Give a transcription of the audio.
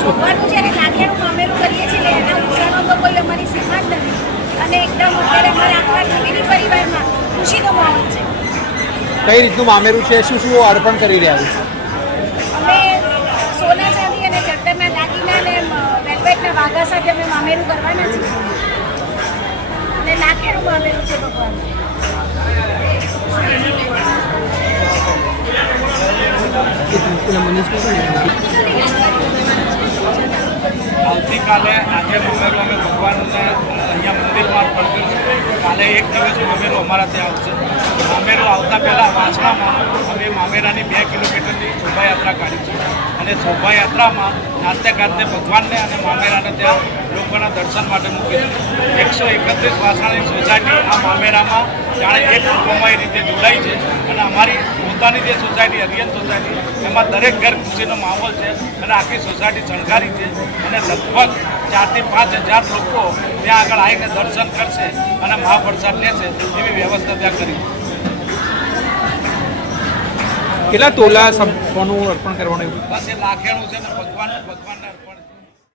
શોભવાનું છે અને લાગેલું મામેરું કરીએ છીએ એના નુકસાનો તો કોઈ અમારી સીમા જ અને એકદમ અત્યારે અમારા આખા પરિવારમાં ખુશીનો માહોલ છે. કઈ રીતનું મામેરું છે? શું શું અર્પણ કરી રહ્યા છે? સોના ચાંદી અને ચક્કરના દાગીના અને વેલ્વેટના વાઘા સાથે અમે મામેરું કરવાના અને લાખેનું મામેરું છે ભગવાન. મનીષ આવતીકાલે આજે ઉમેરો અમે ભગવાનને અહીંયા મંદિરમાં અર્પણ કરીશું કાલે એક દિવસ મમેરું અમારા ત્યાં આવશે. મામેરો આવતા પહેલાં વાસણામાં અમે મામેરાની બે કિલોમીટરની શોભાયાત્રા કાઢી છે. અને શોભાયાત્રામાં નાતે ગાતે ભગવાનને અને મામેરાને ત્યાં લોકોના દર્શન માટે મૂકીશું એકસો એકત્રીસ વાસણાની સોસાયટી આ મામેરામાં જાણે એક કુટુંબમાં રીતે જોડાઈ છે. અને અમારી પોતાની જે સોસાયટી હરિયન સોસાયટી એમાં દરેક ઘર ખુશીનો માહોલ છે અને આખી સોસાયટી શણગારી છે. અને લગભગ ચારથી પાંચ હજાર લોકો ત્યાં આગળ આવીને દર્શન કરશે અને મહાપ્રસાદ લેશે એવી વ્યવસ્થા ત્યાં કરી. કેટલા તોલા સોનું અર્પણ કરવાનું? બસ એ લાખેણું છે ને ભગવાન ભગવાનને અર્પણ